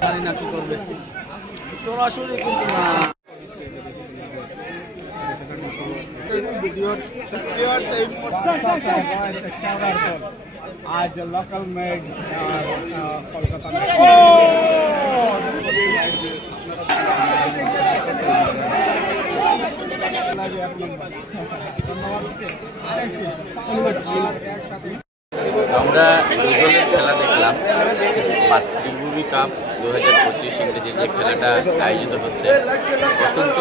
জানি না কি করবে, সরাসরি কিন্তু না। आज लोकल मेड कोलकाता में আমরা দুদলের খেলা দেখলাম। মাতৃভূমি কাপ 2025 ইংরেজির যে খেলাটা আয়োজিত হচ্ছে, অত্যন্ত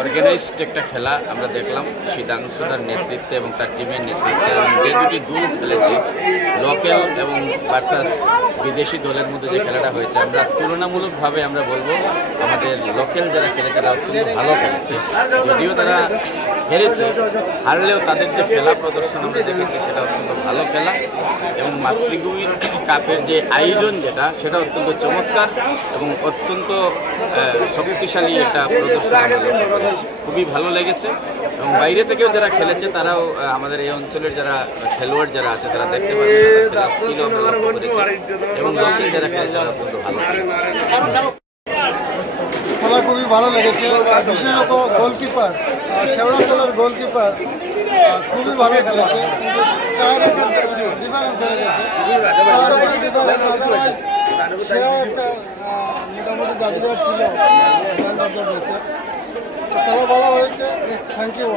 অর্গানাইজড একটা খেলা আমরা দেখলাম। শীতাংশুদার নেতৃত্বে এবং তার টিমের নেতৃত্বে, এবং যে দুটি দল খেলেছে, লোকাল এবং ভার্সাস বিদেশি দলের মধ্যে যে খেলাটা হয়েছে, আমরা তুলনামূলকভাবে আমরা বলবো আমাদের লোকাল যারা খেলেছে তারা অত্যন্ত ভালো খেলেছে। যদিও তারা হেরেছে, হারলেও তাদের যে খেলা প্রদর্শন আমরা দেখেছি সেটা অত্যন্ত ভালো খেলা। এবং মাতৃভূমি কাপের যে আয়োজন সেটা অত্যন্ত চমৎকার এবং অত্যন্ত শক্তিশালী একটা প্রদর্শন আমরা লক্ষ্য করেছি। খুবই ভালো লেগেছে। এবং বাইরে থেকেও যারা খেলেছে তারাও, আমাদের এই অঞ্চলের যারা খেলোয়াড় যারা আছে তারা দেখতে পারবে খেলার স্কিলও আমরা লক্ষ্য করেছি। এবং লোকাল যারা খেলেছে তারা অত্যন্ত ভালো খেলেছে। খেলা খুবই ভালো লেগেছে। বিশেষত গোলকিপার, শেওড়াতলার গোলকিপার খুবই ভালো খেলেছে। কিন্তু ডিফারেন্স হয়ে গেছে, সেও একটা মোটামুটি দাবিদার ছিল। খেলা ভালো হয়েছে। Thank you.